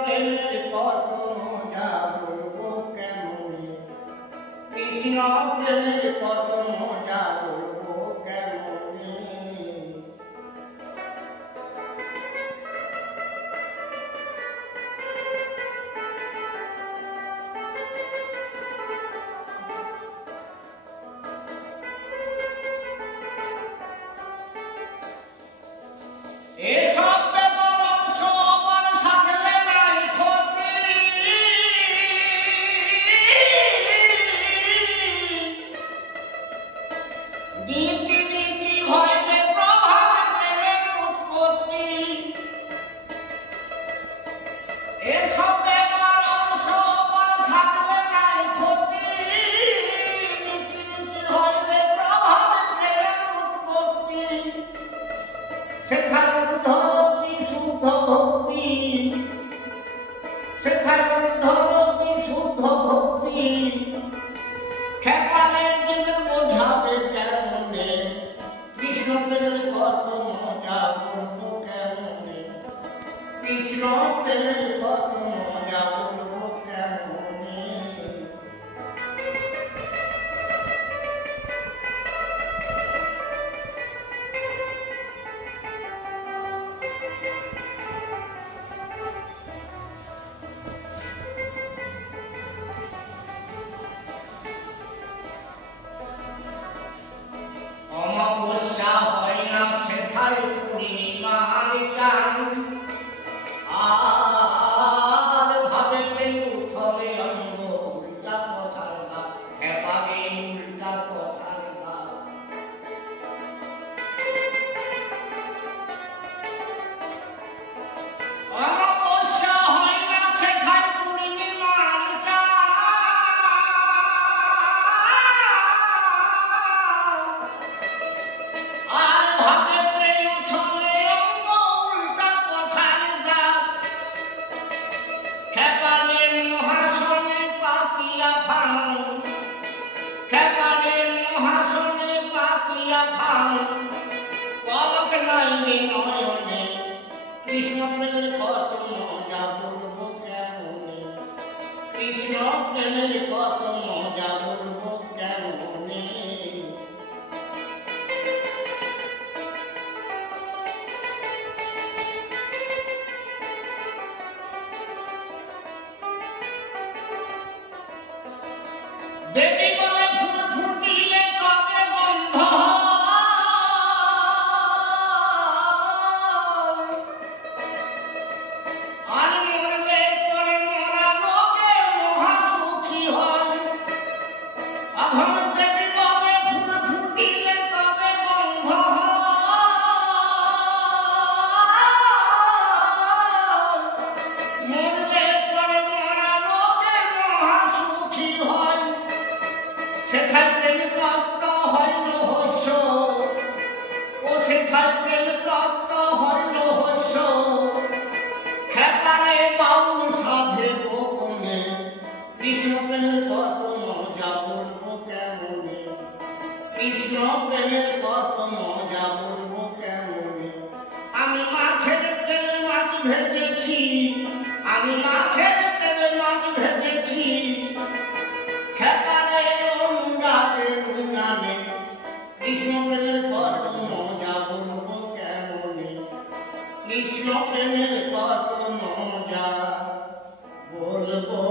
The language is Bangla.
প্রেমের কত মজা বলবো কেমনে, কৃষ্ণ প্রেমের কত মজা বলবো কেমনে। কৃষ্ণ প্রেমের কত মজা বলবো কেমনে। অমাবস্যা হয় না সেথায় পূর্ণিমার চাঁদ, আর ভাবে পেয়ে উঠলে অঙ্গ উল্টা কথার দাগ, হেপাবে উল্টা কথার দাগ। অমাবস্যা হয় না সেথায় পূর্ণিমার আর ভাবে পেয়ে উঠলে অঙ্গ উল্টা কথার দাগ। খেপালের মহাসনে পাতিয়া ভাঙ, খেপালের মহাসনে পাতিয়া ভাঙ, পলক নাই রে নয়নে, কৃষ্ণ প্রেমের কত মজা বলবো কেমনে, কৃষ্ণ প্রেমের কত মজা বলবো কেমনে। দেবী বলে ফুল ফুটিলে তবে বন্ধ, আর মরলে পরে মরা লোকে মহা সুখী হয়। অধম দেবী বলে ফুল ফুটিলে তবে বন্ধ, মরলে পরে মরা লোকে মহা সুখী হয়। সেথায় প্রেম তত্ত্ব হয় রহস্য, ও সেথায় প্রেম তত্ত্ব হয় রহস্য। খেপারে বাউল সাধে গোপনে, কৃষ্ণ প্রেমের কত মজা বলবো কেমনে, কৃষ্ণ প্রেমের কত মজা বলবো কেমনে। আমি মাছের তেলে মাছ ভেজেছি, আমি মাছের তেলে মাছ ভেজেছি, খেপারে অনুরাগে গুণগানে, কৃষ্ণ প্রেমের কত মজা বলবো কেমনে, কৃষ্ণ প্রেমের কত মজা বলবো।